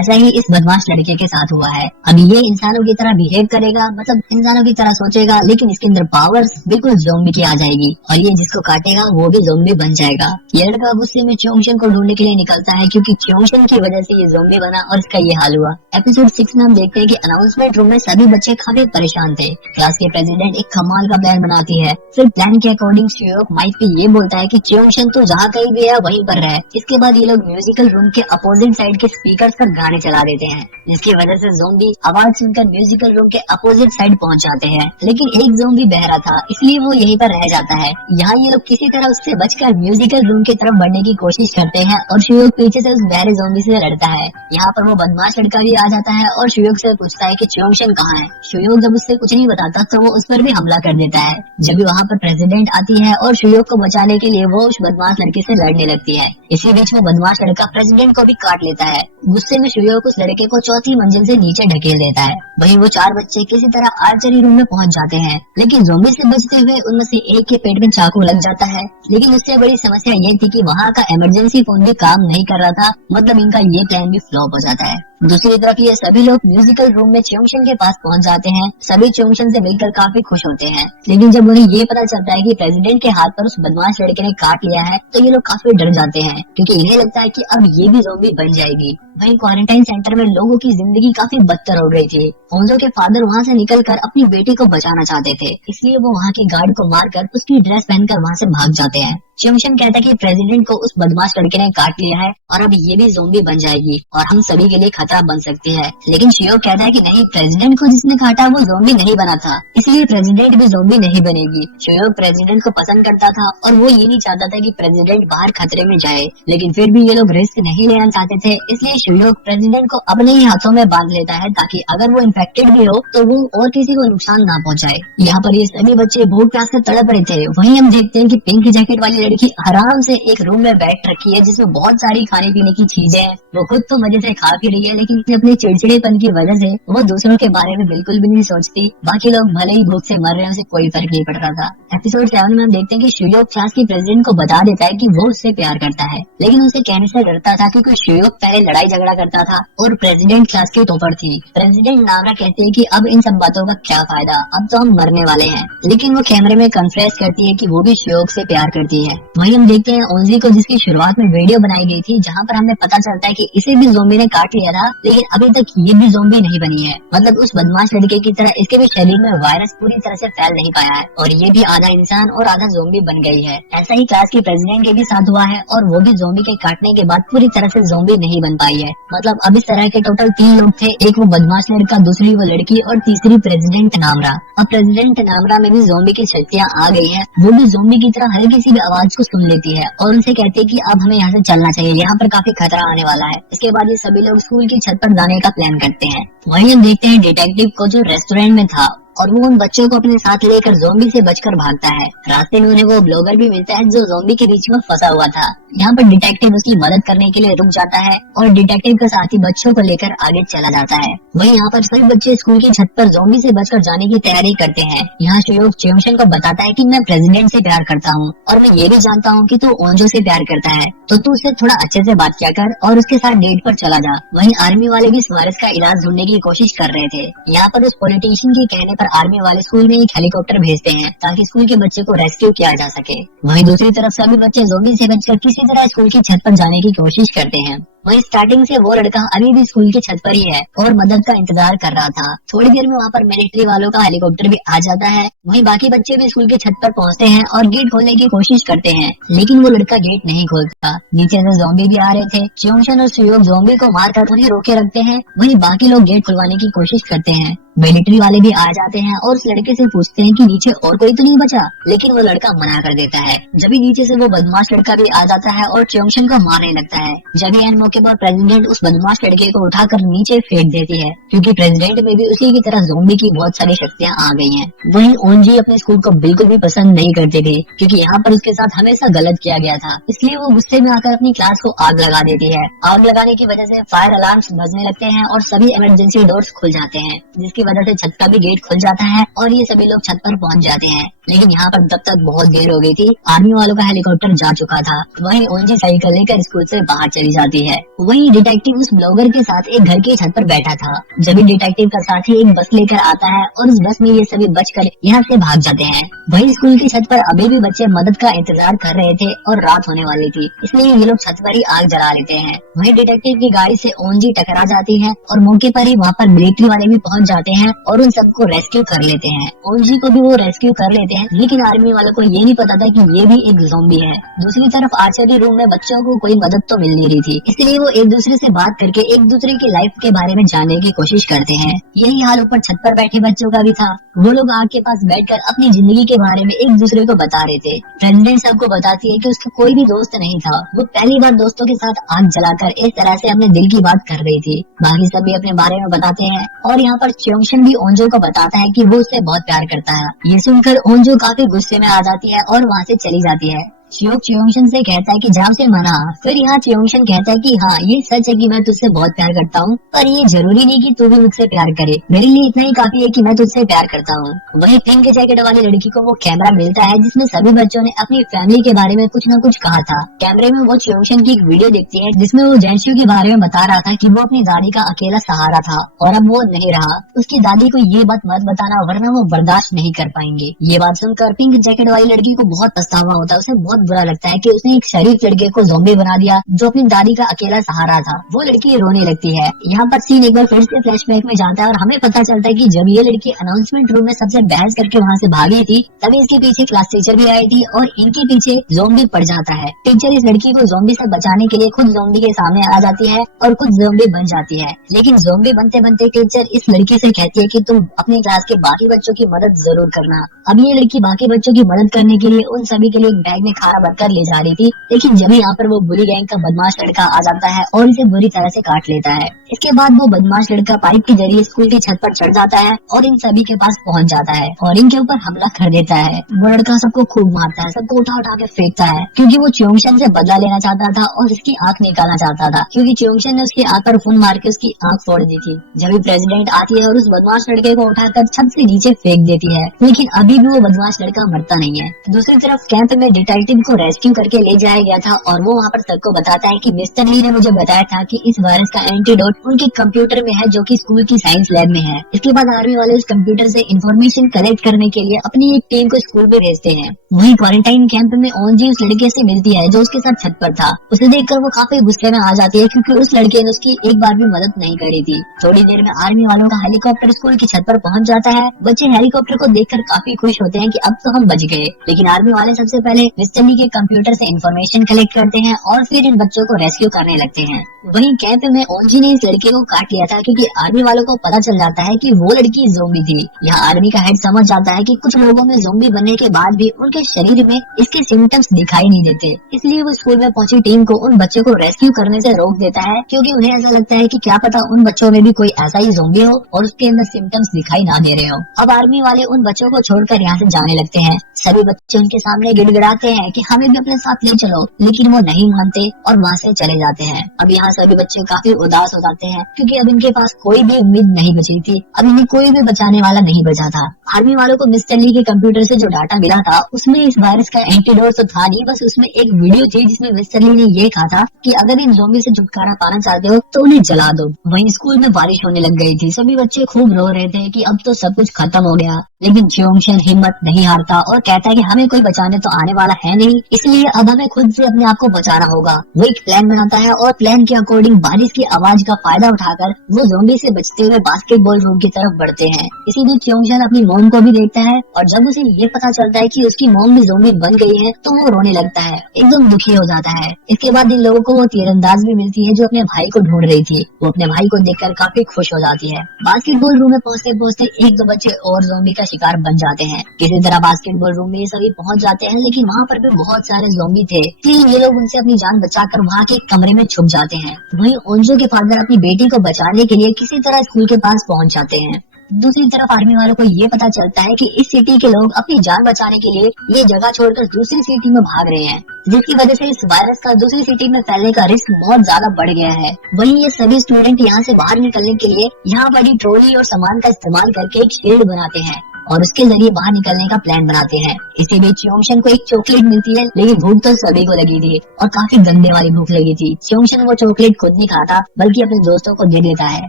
ऐसा ही इस बदमाश लड़के के साथ हुआ है। अब ये इंसानों की तरह बिहेव करेगा, मतलब इंसानों की तरह सोचेगा, लेकिन इसके अंदर पावर्स बिल्कुल ज़ॉम्बी की आ जाएगी और ये जिसको काटेगा वो भी ज़ॉम्बी बन जाएगा। ये लड़का गुस्से में च्योंगशन को ढूंढने के लिए निकलता है क्योंकि च्योंगशन की वजह से ये ज़ॉम्बी बना और इसका ये हाल हुआ। एपिसोड 6 में हम देखते हैं कि अनाउंसमेंट रूम में सभी बच्चे काफी परेशान थे। क्लास के प्रेसिडेंट एक कमाल का प्लान बनाती है। फिर प्लान के अकॉर्डिंग श्योक माइक पे ये बोलता है कि च्योंगशन तो जहाँ कहीं भी है वहीं पर रहे। इसके बाद ये लोग म्यूजिकल रूम के अपोजिट साइड के स्पीकर्स पर गाने चला देते हैं, जिसकी वजह से ज़ॉम्बी आवाज सुनकर म्यूजिकल रूम के अपोजिट साइड पहुंच जाते हैं। लेकिन एक ज़ॉम्बी बहरा था, इसलिए वो यहीं पर रह जाता है। यहाँ ये लोग किसी तरह उससे बचकर म्यूजिकल रूम की तरफ बढ़ने की कोशिश करते हैं और श्योक पीछे से उस बहरे ज़ॉम्बी से लड़ता है। यहाँ पर वो बदमाश लड़का भी आ जाता है और श्योक से पूछता है कि च्योंगशन कहाँ है। श्योक जब उससे कुछ नहीं बताता तो वो उस पर भी हमला कर देता है। जब भी वहाँ पर प्रेसिडेंट आती है और श्योक को बचाने के लिए वो उस बदमाश लड़के से लड़ने लगती है। इसी बीच वो बदमाश लड़का प्रेसिडेंट को भी काट लेता है। गुस्से में श्योक उस लड़के को चौथी मंजिल से नीचे ढकेल देता है। वहीं वो 4 बच्चे किसी तरह आर्चरी रूम में पहुंच जाते हैं, लेकिन ज़ॉम्बी से बचते हुए उनमें से एक के पेट में चाकू लग जाता है। लेकिन उससे बड़ी समस्या ये थी कि वहाँ का इमरजेंसी फोन भी काम नहीं कर रहा था, मतलब इनका ये प्लान भी फ्लॉप हो जाता है। दूसरी तरफ ये सभी लोग म्यूजिकल रूम में च्योंगशन के पास पहुंच जाते हैं। सभी च्योंगशन से मिलकर काफी खुश होते हैं, लेकिन जब उन्हें ये पता चलता है कि प्रेसिडेंट के हाथ पर उस बदमाश लड़के ने काट लिया है तो ये लोग काफी डर जाते हैं क्योंकि इन्हें लगता है कि अब ये भी ज़ॉम्बी बन जाएगी। वहीं क्वारंटाइन सेंटर में लोगों की जिंदगी काफी बदतर हो गई थी। ओंजो के फादर वहाँ से निकलकर अपनी बेटी को बचाना चाहते थे, इसलिए वो वहाँ के गार्ड को मारकर उसकी ड्रेस पहनकर वहाँ से भाग जाते हैं। च्योंगशन कहता है कि प्रेसिडेंट को उस बदमाश लड़के ने काट लिया है और अब ये भी ज़ॉम्बी बन जाएगी और हम सभी के लिए खतरा बन सकती है। लेकिन श्योक कहता है कि नहीं, प्रेसिडेंट को जिसने काटा वो ज़ॉम्बी नहीं बना था, इसलिए प्रेसिडेंट भी ज़ॉम्बी नहीं बनेगी। श्योक प्रेसिडेंट को पसंद करता था और वो ये नहीं चाहता था कि प्रेसिडेंट बाहर खतरे में जाए, लेकिन फिर भी ये लोग रिस्क नहीं लेना चाहते थे, इसलिए श्योक प्रेसिडेंट को अपने ही हाथों में बांध लेता है ताकि अगर वो इन्फेक्टेड भी हो तो वो और किसी को नुकसान ना पहुँचाए। यहाँ पर ये सभी बच्चे भूख प्यास से तड़प रहे थे। वहीं हम देखते हैं कि पिंक जैकेट वाली लड़की आराम से एक रूम में बैठ रखी है जिसमें बहुत सारी खाने पीने की चीजें हैं। वो खुद तो मजे से खा पी रही है, लेकिन अपने चिड़चिड़ेपन की वजह से वो दूसरों के बारे में बिल्कुल भी नहीं सोचती। बाकी लोग भले ही भूख से मर रहे हैं, उसे कोई फर्क नहीं पड़ रहा था। एपिसोड 7 में हम देखते हैं कि श्योक क्लास की प्रेसिडेंट को बता देता है कि वो उससे प्यार करता है, लेकिन उसे कहने से डरता था क्योंकि श्योक पहले लड़ाई झगड़ा करता था और प्रेसिडेंट क्लास की टॉपर थी। प्रेसिडेंट नामरा कहती है कि अब इन सब बातों का क्या फायदा, अब तो हम मरने वाले हैं। लेकिन वो कैमरे में कन्फेस करती है कि वो भी श्योक से प्यार करती है। वहीं हम देखते हैं ओंजी को, जिसकी शुरुआत में वीडियो बनाई गई थी जहाँ पर हमें पता चलता है कि इसे भी ज़ॉम्बी ने काट लिया था, लेकिन अभी तक ये भी ज़ॉम्बी नहीं बनी है। मतलब उस बदमाश लड़के की तरह इसके भी शरीर में वायरस पूरी तरह से फैल नहीं पाया है और ये भी आधा इंसान और आधा ज़ॉम्बी बन गई है। ऐसा ही क्लास की प्रेसिडेंट के भी साथ हुआ है और वो भी ज़ॉम्बी के काटने के बाद पूरी तरह से ज़ॉम्बी नहीं बन पाई है। मतलब अब इस तरह के टोटल 3 लोग थे, एक वो बदमाश लड़का, दूसरी वो लड़की और तीसरी प्रेसिडेंट नामरा। अब प्रेसिडेंट नामरा में भी ज़ॉम्बी की शक्तियाँ आ गई है। वो भी ज़ॉम्बी की तरह हर किसी भी आवाज को सुन लेती है और उनसे कहती है कि अब हमें यहाँ से चलना चाहिए, यहाँ पर काफी खतरा आने वाला है। इसके बाद ये सभी लोग स्कूल की छत पर जाने का प्लान करते हैं। वहीं हम देखते हैं डिटेक्टिव को, जो रेस्टोरेंट में था और वो उन बच्चों को अपने साथ लेकर ज़ॉम्बी से बचकर भागता है। रास्ते में उन्हें वो ब्लॉगर भी मिलता है जो ज़ॉम्बी के बीच में फंसा हुआ था। यहाँ पर डिटेक्टिव उसकी मदद करने के लिए रुक जाता है और डिटेक्टिव के साथ ही बच्चों को लेकर आगे चला जाता है। वहीं यहाँ पर सभी बच्चे स्कूल की छत पर ज़ॉम्बी से बचकर जाने की तैयारी करते हैं। यहाँ श्योक च्योंगशन को बताता है कि मैं प्रेसिडेंट से प्यार करता हूँ और मैं ये भी जानता हूँ कि तू ओंजो से प्यार करता है, तो तू उससे थोड़ा अच्छे से बात किया कर और उसके साथ डेट पर चला जा। वहीं आर्मी वाले भी इस वायरस का इलाज ढूंढने की कोशिश कर रहे थे। यहाँ पर उस पॉलिटिशियन के कहने पर आर्मी वाले स्कूल में एक हेलीकॉप्टर भेजते हैं ताकि स्कूल के बच्चे को रेस्क्यू किया जा सके। वहीं दूसरी तरफ सभी बच्चे ज़ॉम्बी से बचकर किसी तरह स्कूल की छत पर जाने की कोशिश करते हैं। वहीं स्टार्टिंग से वो लड़का अभी भी स्कूल की छत पर ही है और मदद का इंतजार कर रहा था। थोड़ी देर में वहाँ पर मिलिट्री वालों का हेलीकॉप्टर भी आ जाता है। वहीं बाकी बच्चे भी स्कूल की छत पर पहुँचते हैं और गेट खोलने की कोशिश करते हैं, लेकिन वो लड़का गेट नहीं खोलता। नीचे से ज़ॉम्बी भी आ रहे थे। च्योंगशन और श्योक ज़ॉम्बी को मारकर उन्हें रोके रखते हैं। वहीं बाकी लोग गेट खुलवाने की कोशिश करते हैं। मिलिट्री वाले भी आ जाते हैं और उस लड़के से पूछते हैं कि नीचे और कोई तो नहीं बचा, लेकिन वो लड़का मना कर देता है। जब नीचे से वो बदमाश लड़का भी आ जाता है और च्योंगशन को मारने लगता है। जब एन मौके पर प्रेसिडेंट उस बदमाश लड़के को उठाकर नीचे फेंक देती है, क्योंकि प्रेसिडेंट में भी उसी की तरह ज़ॉम्बी की बहुत सारी शक्तियाँ आ गई हैं। वहीं ओंजी अपने स्कूल को बिल्कुल भी पसंद नहीं करते थे, क्योंकि यहाँ पर उसके साथ हमेशा गलत किया गया था। इसलिए वो गुस्से में आकर अपनी क्लास को आग लगा देती है। आग लगाने की वजह से फायर अलार्म्स बजने लगते हैं और सभी इमरजेंसी डोर्स खुल जाते हैं, जिसकी वजह से छत का भी गेट खुल जाता है और ये सभी लोग छत पर पहुंच जाते हैं। लेकिन यहाँ पर तब तक बहुत देर हो गई थी। आर्मी वालों का हेलीकॉप्टर जा चुका था। वहीं ओंजी साइकिल लेकर स्कूल से बाहर चली जाती है। वहीं डिटेक्टिव उस ब्लॉगर के साथ एक घर की छत पर बैठा था। जब डिटेक्टिव का साथी एक बस लेकर आता है और उस बस में ये सभी बचकर यहाँ से भाग जाते हैं। वहीं स्कूल की छत पर अभी भी बच्चे मदद का इंतजार कर रहे थे और रात होने वाली थी, इसलिए ये लोग छत पर ही आग जला लेते हैं। वहीं डिटेक्टिव की गाड़ी से ओंजी टकरा जाती है और मौके पर ही वहाँ पर मिलिट्री वाले भी पहुँच जाते हैं और उन सबको रेस्क्यू कर लेते हैं। ओंजी को भी वो रेस्क्यू कर लेते हैं, लेकिन आर्मी वालों को ये नहीं पता था कि ये भी एक ज़ॉम्बी है। दूसरी तरफ आर्चरी रूम में बच्चों को कोई मदद तो मिल नहीं रही थी, इसलिए वो एक दूसरे से बात करके एक दूसरे की लाइफ के बारे में जानने की कोशिश करते हैं। यही हाल ऊपर छत पर बैठे बच्चों का भी था। वो लोग आग के पास बैठकर अपनी जिंदगी के बारे में एक दूसरे को बता रहे थे। प्रेसिडेंट सबको बताती है कि उसका कोई भी दोस्त नहीं था। वो पहली बार दोस्तों के साथ आग जलाकर इस तरह से अपने दिल की बात कर रही थी। बाकी सभी अपने बारे में बताते हैं और यहाँ पर च्योंगशन भी ओंजो को बताता है कि वो उससे बहुत प्यार करता है। ये सुनकर ओंजो काफी गुस्से में आ जाती है और वहाँ से चली जाती है। च्योंगशन से कहता है कि जाओ से मना। फिर यहाँ च्योंगशन कहता है कि हाँ ये सच है कि मैं तुझसे बहुत प्यार करता हूँ, पर ये जरूरी नहीं कि तू भी मुझसे प्यार करे। मेरे लिए इतना ही काफी है कि मैं तुझसे प्यार करता हूँ। वही पिंक जैकेट वाली लड़की को वो कैमरा मिलता है जिसमें सभी बच्चों ने अपनी फैमिली के बारे में कुछ न कुछ कहा था। कैमरे में वो च्योंगशन की एक वीडियो देखती है जिसमें वो जेंशु के बारे में बता रहा था कि वो अपनी दादी का अकेला सहारा था और अब वो नहीं रहा। उसकी दादी को ये बात मत बताना वरना वो बर्दाश्त नहीं कर पाएंगे। ये बात सुनकर पिंक जैकेट वाली लड़की को बहुत पछतावा होता है। उसे बहुत बुरा लगता है कि उसने एक शरीफ लड़के को ज़ॉम्बी बना दिया जो अपनी दादी का अकेला सहारा था। वो लड़की रोने लगती है। यहाँ पर सीन एक बार फिर से फ्लैशबैक में जाता है और हमें पता चलता है कि जब ये लड़की अनाउंसमेंट रूम में सबसे बहस करके वहाँ से भागी थी, तभी इसके पीछे क्लास टीचर भी आई थी और इनके पीछे ज़ॉम्बी पड़ जाता है। टीचर इस लड़की को ज़ॉम्बी से बचाने के लिए खुद ज़ॉम्बी के सामने आ जाती है और खुद ज़ॉम्बी बन जाती है। लेकिन ज़ॉम्बी बनते बनते टीचर इस लड़की से कहती है कि तुम अपने क्लास के बाकी बच्चों की मदद जरूर करना। अब ये लड़की बाकी बच्चों की मदद करने के लिए उन सभी के लिए एक बैग में खाना भरकर ले जा रही थी, लेकिन जब यहाँ पर वो बुली गैंग का बदमाश लड़का आ जाता है और इसे बुरी तरह से काट लेता है। इसके बाद वो बदमाश लड़का पाइप के जरिए स्कूल की छत पर चढ़ जाता है और इन सभी के पास पहुंच जाता है और इनके ऊपर हमला कर देता है। वो लड़का सबको खूब मारता है, सबको उठा उठा के फेंकता है क्योंकि वो च्योंगशन से बदला लेना चाहता था और उसकी आंख निकालना चाहता था, क्योंकि च्योंगशन ने उसकी आंख पर खून मार के उसकी आंख फोड़ दी थी। जब भी प्रेसिडेंट आती है और उस बदमाश लड़के को उठाकर छत से नीचे फेंक देती है, लेकिन अभी भी वो बदमाश लड़का मरता नहीं है। दूसरी तरफ कैंप में डिटेक्टिव को रेस्क्यू करके ले जाया गया था और वो वहाँ पर सबको बताता है कि मिस्टर ली ने मुझे बताया था कि इस वायरस का एंटीडोट उनके कंप्यूटर में है जो कि स्कूल की साइंस लैब में है। इसके बाद आर्मी वाले उस कंप्यूटर से इंफॉर्मेशन कलेक्ट करने के लिए अपनी एक टीम को स्कूल में भेजते हैं। वहीं क्वारंटाइन कैंप में ओंजी उस लड़के से मिलती है जो उसके साथ छत पर था। उसे देखकर वो काफी गुस्से में आ जाती है क्योंकि उस लड़के ने उसकी एक बार भी मदद नहीं करी थी। थोड़ी देर में आर्मी वालों का हेलीकॉप्टर स्कूल की छत पर पहुंच जाता है। बच्चे हेलीकॉप्टर को देखकर काफी खुश होते हैं कि अब तो हम बच गए, लेकिन आर्मी वाले सबसे पहले मिस्टर ली के कंप्यूटर से इंफॉर्मेशन कलेक्ट करते हैं और फिर इन बच्चों को रेस्क्यू करने लगते हैं। वहीं कैंप में ओंजी ने इस लड़के को काट लिया था क्योंकि आर्मी वालों को पता चल जाता है कि वो लड़की ज़ॉम्बी थी। यहाँ आर्मी का हेड समझ जाता है कि कुछ लोगों में ज़ॉम्बी बनने के बाद भी उनके शरीर में इसके सिम्टम्स दिखाई नहीं देते, इसलिए वो स्कूल में पहुंची टीम को उन बच्चों को रेस्क्यू करने से रोक देता है क्योंकि उन्हें ऐसा लगता है कि क्या पता उन बच्चों में भी कोई ऐसा ही ज़ॉम्बी हो और उसके अंदर सिम्टम्स दिखाई ना दे रहे हो। अब आर्मी वाले उन बच्चों को छोड़कर यहाँ से जाने लगते हैं। सभी बच्चे उनके सामने गिड़गिड़ाते हैं कि हमें भी अपने साथ ले चलो, लेकिन वो नहीं मानते और वहाँ से चले जाते हैं। अब यहाँ सभी बच्चे काफी उदास हो जाते हैं क्योंकि अब इनके पास कोई भी उम्मीद नहीं बची थी। अब इन्हें कोई भी बचाने वाला नहीं बचा था। आर्मी वालों को मिस्टर ली के कंप्यूटर से जो डाटा मिला था उसमें इस वायरस का एंटीडोट तो था नहीं, बस उसमें एक वीडियो थी जिसमें मिस्टर ली ने ये कहा था कि अगर इन ज़ॉम्बी से छुटकारा पाना चाहते हो तो उन्हें जला दो। वहीं स्कूल में बारिश होने लग गई थी। सभी बच्चे खूब रो रहे थे कि अब तो सब कुछ खत्म हो गया, लेकिन च्योंगशन हिम्मत नहीं हारता और कहता है कि हमें कोई बचाने तो आने वाला है नहीं, इसलिए अब हमें खुद से अपने आप को बचाना होगा। वो एक प्लान बनाता है और प्लान के अकॉर्डिंग बारिश की आवाज का फायदा उठाकर वो ज़ॉम्बी से बचते हुए बास्केटबॉल रूम की तरफ बढ़ते हैं। इसी बीच च्योंगशन अपनी मॉम को भी देखता है और जब उसे ये पता चलता है कि उसकी मॉम भी ज़ॉम्बी बन गई है तो वो रोने लगता है, एकदम दुखी हो जाता है। इसके बाद इन लोगों को वो तीरंदाज भी मिलती है जो अपने भाई को ढूंढ रही थी। वो अपने भाई को देखकर काफी खुश हो जाती है। बास्केटबॉल रूम में पहुँचते पहुँचते एक दो बच्चे और ज़ॉम्बी का शिकार बन जाते हैं। किसी तरह बास्केटबॉल रूम में ये सभी पहुंच जाते हैं, लेकिन वहाँ पर भी बहुत सारे ज़ॉम्बी थे, इसलिए ये लोग उनसे अपनी जान बचाकर वहाँ के कमरे में छुप जाते हैं। वहीं ओंजो के फादर अपनी बेटी को बचाने के लिए किसी तरह स्कूल के पास पहुंच जाते हैं। दूसरी तरफ आर्मी वालों को ये पता चलता है कि इस सिटी के लोग अपनी जान बचाने के लिए ये जगह छोड़कर दूसरी सिटी में भाग रहे हैं, जिसकी वजह से इस वायरस का दूसरी सिटी में फैलने का रिस्क बहुत ज्यादा बढ़ गया है। वहीं ये सभी स्टूडेंट यहाँ से बाहर निकलने के लिए यहाँ बड़ी ट्रॉली और सामान का इस्तेमाल करके एक शील्ड बनाते हैं और उसके जरिए बाहर निकलने का प्लान बनाते हैं। इसी बीच च्योंगशन को एक चॉकलेट मिलती है, लेकिन भूख तो सभी को लगी थी और काफी गंदे वाली भूख लगी थी। च्योंगशन वो चॉकलेट खुद नहीं खाता बल्कि अपने दोस्तों को दे देता है।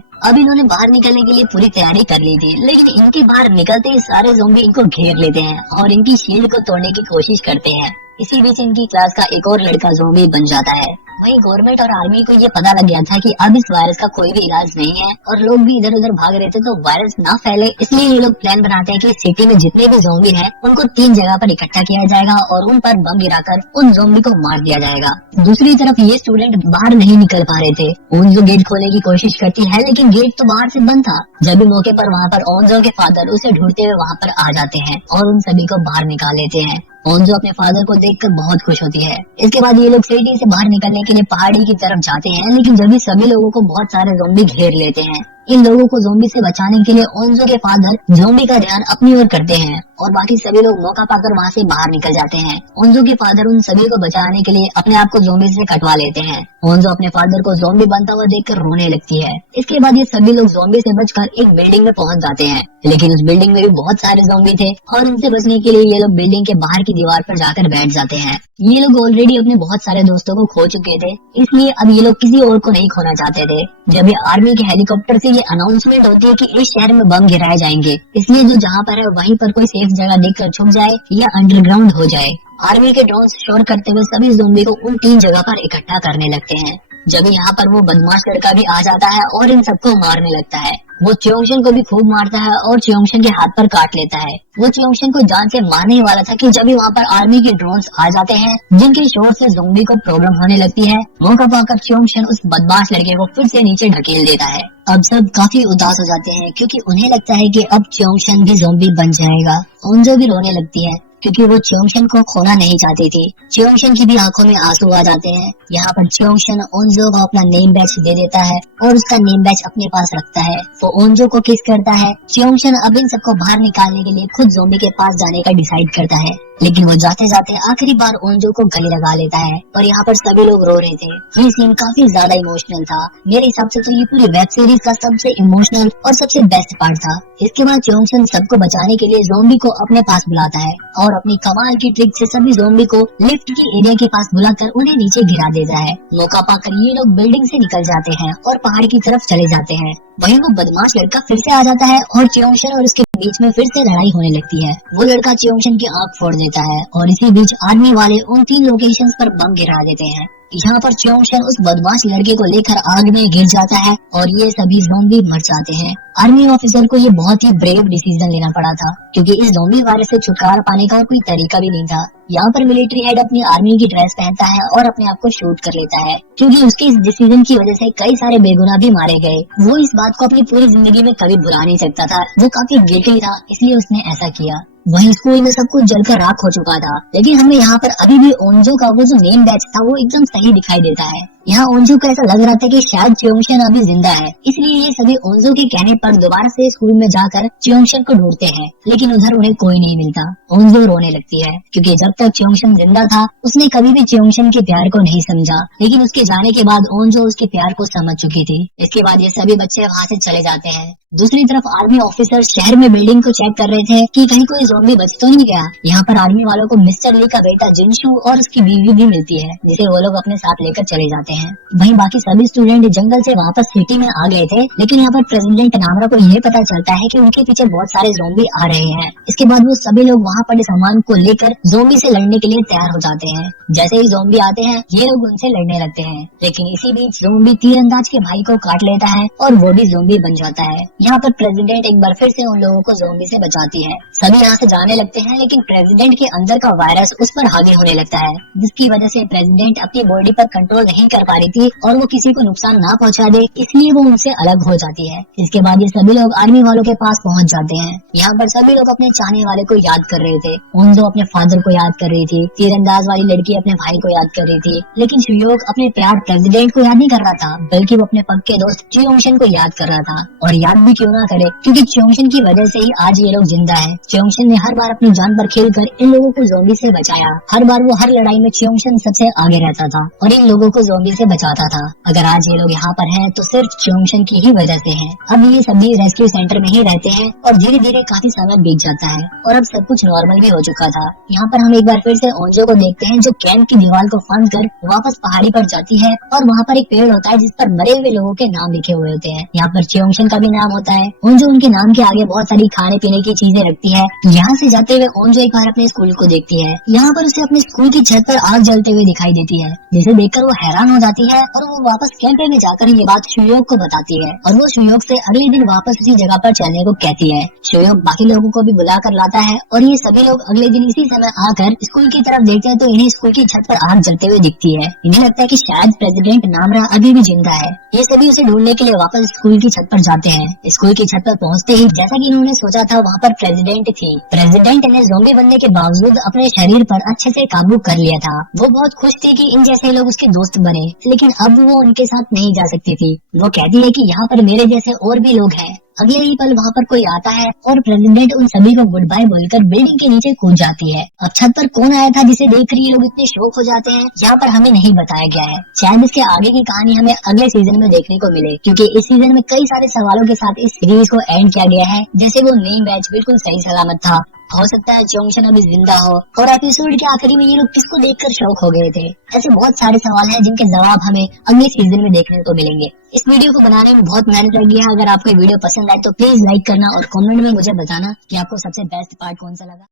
अब इन्होंने बाहर निकलने के लिए पूरी तैयारी कर ली थी, लेकिन इनके बाहर निकलते ही सारे ज़ॉम्बी इनको घेर लेते हैं और इनकी शील्ड को तोड़ने की कोशिश करते हैं। इसी बीच इनकी क्लास का एक और लड़का ज़ॉम्बी बन जाता है। वहीं गवर्नमेंट और आर्मी को ये पता लग गया था कि अब इस वायरस का कोई भी इलाज नहीं है और लोग भी इधर उधर भाग रहे थे तो वायरस ना फैले, इसलिए ये लोग प्लान बनाते हैं कि सिटी में जितने भी ज़ॉम्बी हैं उनको 3 जगह पर इकट्ठा किया जाएगा और उन पर बम गिराकर उन ज़ॉम्बी को मार दिया जाएगा। दूसरी तरफ ये स्टूडेंट बाहर नहीं निकल पा रहे थे। ओंजो गेट खोलने की कोशिश करती है, लेकिन गेट तो बाहर से बंद था। जब भी मौके पर वहाँ पर ओंजो के फादर उसे ढूंढते हुए वहाँ पर आ जाते हैं और उन सभी को बाहर निकाल लेते हैं। ओंजो अपने फादर को देखकर बहुत खुश होती है। इसके बाद ये लोग सिटी से बाहर निकलने के लिए पहाड़ी की तरफ जाते हैं, लेकिन जब भी सभी लोगों को बहुत सारे ज़ॉम्बी घेर लेते हैं। इन लोगों को ज़ॉम्बी से बचाने के लिए ओंजो के फादर ज़ॉम्बी का ध्यान अपनी ओर करते हैं और बाकी सभी लोग मौका पाकर वहाँ से बाहर निकल जाते हैं। ओंजो के फादर उन सभी को बचाने के लिए अपने आप को ज़ॉम्बी से कटवा लेते हैं। ओंजो अपने फादर को ज़ॉम्बी बनता हुआ देखकर रोने लगती है। इसके बाद ये सभी लोग ज़ॉम्बी से बचकर एक बिल्डिंग में पहुँच जाते हैं, लेकिन उस बिल्डिंग में भी बहुत सारे ज़ॉम्बी थे और उनसे बचने के लिए ये लोग बिल्डिंग के बाहर की दीवार पर जाकर बैठ जाते हैं। ये लोग ऑलरेडी अपने बहुत सारे दोस्तों को खो चुके थे, इसलिए अब ये लोग किसी और को नहीं खोना चाहते थे। जब ये आर्मी के हेलीकॉप्टर से ये अनाउंसमेंट होती है कि इस शहर में बम गिराए जाएंगे, इसलिए जो जहाँ पर है वहीं पर कोई सेफ जगह देखकर छुप जाए या अंडरग्राउंड हो जाए। आर्मी के ड्रोन शोर करते हुए सभी ज़ॉम्बी को उन 3 जगह पर इकट्ठा करने लगते हैं। जब यहाँ पर वो बदमाश लड़का भी आ जाता है और इन सबको मारने लगता है। वो च्योंगशन को भी खूब मारता है और च्योंगशन के हाथ पर काट लेता है। वो च्योंगशन को जान से मारने ही वाला था कि जब भी वहाँ पर आर्मी के ड्रोन्स आ जाते हैं, जिनके शोर से ज़ॉम्बी को प्रॉब्लम होने लगती है। मौका पाकर च्योंगशन उस बदमाश लड़के को फिर से नीचे ढकेल देता है। अब सब काफी उदास हो जाते हैं क्योंकि उन्हें लगता है कि अब च्योंगशन भी ज़ॉम्बी बन जाएगा। ओंजो भी रोने लगती है क्योंकि वो च्योंगशन को खोना नहीं चाहती थी। च्योंगशन की भी आंखों में आंसू आ जाते हैं। यहाँ पर च्योंगशन ओंजो को अपना नेम बैच दे देता है और उसका नेम बैच अपने पास रखता है। वो ओंजो को किस करता है। च्योंगशन अब इन सबको बाहर निकालने के लिए खुद ज़ॉम्बी के पास जाने का डिसाइड करता है, लेकिन वो जाते जाते आखिरी बार ओंजो को गले लगा लेता है और यहाँ पर सभी लोग रो रहे थे। ये सीन काफी ज्यादा इमोशनल था। मेरे हिसाब से तो ये पूरी वेब सीरीज का सबसे इमोशनल और सबसे बेस्ट पार्ट था। इसके बाद च्योंगशन सबको बचाने के लिए ज़ॉम्बी को अपने पास बुलाता है और अपनी कमाल की ट्रिक से सभी ज़ॉम्बी को लिफ्ट के एरिया के पास बुलाकर उन्हें नीचे गिरा देता है। मौका पाकर ये लोग बिल्डिंग से निकल जाते हैं और पहाड़ की तरफ चले जाते हैं। वहीं वो बदमाश लड़का फिर से आ जाता है और च्योंगशन और उसके बीच में फिर से लड़ाई होने लगती है। वो लड़का च्योंगशन की आंख फोड़ देता है और इसी बीच आर्मी वाले उन 3 लोकेशंस पर बम गिरा देते हैं। यहाँ पर च्योंगशन उस बदमाश लड़के को लेकर आग में गिर जाता है और ये सभी ज़ॉम्बी मर जाते हैं। आर्मी ऑफिसर को ये बहुत ही ब्रेव डिसीजन लेना पड़ा था क्योंकि इस ज़ॉम्बी वायरस से छुटकारा पाने का और कोई तरीका भी नहीं था। यहाँ पर मिलिट्री हेड अपनी आर्मी की ड्रेस पहनता है और अपने आप को शूट कर लेता है क्योंकि उसके इस डिसीजन की वजह से कई सारे बेगुनाह भी मारे गए। वो इस बात को अपनी पूरी जिंदगी में कभी भुला नहीं सकता था। वो काफी गिल्टी था, इसलिए उसने ऐसा किया। वहीं स्कूल में सब कुछ जलकर राख हो चुका था, लेकिन हमें यहाँ पर अभी भी ओंजो का वो जो नेम बैच था वो एकदम सही दिखाई देता है। यहाँ ओंजो को ऐसा लग रहा था कि शायद च्योंगशन अभी जिंदा है, इसलिए ये सभी ओंजो के कहने पर दोबारा से स्कूल में जाकर च्योंगशन को ढूंढते हैं, लेकिन उधर उन्हें कोई नहीं मिलता। ओंजो रोने लगती है क्योंकि जब तक च्योंगशन जिंदा था उसने कभी भी च्योंगशन के प्यार को नहीं समझा, लेकिन उसके जाने के बाद ओंजो उसके प्यार को समझ चुकी थी। इसके बाद ये सभी बच्चे वहाँ से चले जाते हैं। दूसरी तरफ आर्मी ऑफिसर शहर में बिल्डिंग को चेक कर रहे थे कि कहीं कोई ज़ॉम्बी बच तो नहीं गया। यहाँ पर आर्मी वालों को मिस्टर ली का बेटा जिनशू और उसकी बीवी भी मिलती है, जिसे वो लोग अपने साथ लेकर चले जाते हैं। वहीं बाकी सभी स्टूडेंट जंगल से वापस सिटी में आ गए थे, लेकिन यहाँ पर प्रेसिडेंट नामरा को ये पता चलता है कि उनके पीछे बहुत सारे ज़ॉम्बी आ रहे हैं। इसके बाद वो सभी लोग वहाँ पड़े सामान को लेकर ज़ॉम्बी से लड़ने के लिए तैयार हो जाते हैं। जैसे ही ज़ॉम्बी आते हैं ये लोग उनसे लड़ने लगते हैं, लेकिन इसी बीच ज़ॉम्बी तीरंदाज के भाई को काट लेता है और वो भी ज़ॉम्बी बन जाता है। यहाँ पर प्रेसिडेंट एक बार फिर से उन लोगों को ज़ॉम्बी से बचाती है। सभी यहाँ से जाने लगते हैं, लेकिन प्रेसिडेंट के अंदर का वायरस उस पर हावी होने लगता है, जिसकी वजह से प्रेसिडेंट अपनी बॉडी पर कंट्रोल नहीं कर पा रही थी और वो किसी को नुकसान ना पहुंचा दे, इसलिए वो उनसे अलग हो जाती है। इसके बाद ये सभी लोग आर्मी वालों के पास पहुंच जाते हैं। यहाँ पर सभी लोग अपने चाहने वाले को याद कर रहे थे। ओंजो अपने फादर को याद कर रही थी, तीरंदाज वाली लड़की अपने भाई को याद कर रही थी, लेकिन शुयोग अपने प्यार प्रेसिडेंट को याद नहीं कर रहा था, बल्कि वो अपने पक्के दोस्त च्योंगशन को याद कर रहा था। और याद भी क्यों ना करे, क्योंकि च्योंगशन की वजह से ही आज ये लोग जिंदा है। च्योंगशन ने हर बार अपनी जान पर खेलकर इन लोगों को ज़ॉम्बी से बचाया। हर बार वो हर लड़ाई में च्योंगशन सबसे आगे रहता था और इन लोगों को ज़ॉम्बी जिंदगी से बचाता था। अगर आज ये लोग यहाँ पर हैं तो सिर्फ च्योंगशन की ही वजह से है। अब ये सभी रेस्क्यू सेंटर में ही रहते हैं और धीरे धीरे काफी समय बीत जाता है और अब सब कुछ नॉर्मल भी हो चुका था। यहाँ पर हम एक बार फिर से ओंजो को देखते हैं जो कैंप की दीवार को फांद कर वापस पहाड़ी पर जाती है और वहाँ पर एक पेड़ होता है जिस पर मरे हुए लोगों के नाम लिखे हुए होते हैं। यहाँ पर च्योंगशन का भी नाम होता है। ओंजो उनके नाम के आगे बहुत सारी खाने पीने की चीजें रखती है। यहाँ से जाते हुए ओंजो एक बार अपने स्कूल को देखती है। यहाँ पर उसे अपने स्कूल की छत पर आग जलते हुए दिखाई देती है, जिसे देखकर वो हैरान हो जाती है और वो वापस कैंप में जाकर ये बात शुयोग को बताती है और वो शुयोग से अगले दिन वापस उसी जगह पर चलने को कहती है। शुयोग बाकी लोगों को भी बुला कर लाता है और ये सभी लोग अगले दिन इसी समय आकर स्कूल की तरफ देखते हैं तो इन्हें स्कूल की छत पर आग जलते हुए दिखती है। इन्हें लगता है कि शायद प्रेसिडेंट नामरा अभी भी जिंदा है। ये सभी उसे ढूंढने के लिए वापस स्कूल की छत पर जाते हैं। स्कूल की छत पर पहुंचते ही जैसा कि इन्होंने सोचा था वहाँ पर प्रेसिडेंट थी। प्रेसिडेंट ने ज़ॉम्बी बनने के बावजूद अपने शरीर पर अच्छे से काबू कर लिया था। वो बहुत खुश थी कि इन जैसे लोग उसके दोस्त बने, लेकिन अब वो उनके साथ नहीं जा सकती थी। वो कहती है कि यहाँ पर मेरे जैसे और भी लोग हैं। अगले ही पल वहाँ पर कोई आता है और प्रेसिडेंट उन सभी को गुड बाय बोलकर बिल्डिंग के नीचे कूद जाती है। अब छत पर कौन आया था जिसे देखकर ये लोग इतने शौक हो जाते हैं, यहाँ पर हमें नहीं बताया गया है। शायद इसके आगे की कहानी हमें अगले सीजन में देखने को मिले, क्योंकि इस सीजन में कई सारे सवालों के साथ इस सीरीज को एंड किया गया है। जैसे वो नेम बैच बिल्कुल सही सलामत था, हो सकता है च्योंगशन अभी जिंदा हो, और एपिसोड के आखिरी में ये लोग किसको देखकर शौक हो गए थे। ऐसे बहुत सारे सवाल हैं जिनके जवाब हमें अगले सीजन में देखने को मिलेंगे। इस वीडियो को बनाने में बहुत मेहनत लगी है। अगर आपको वीडियो पसंद आए तो प्लीज लाइक करना और कमेंट में मुझे बताना कि आपको सबसे बेस्ट पार्ट कौन सा लगा।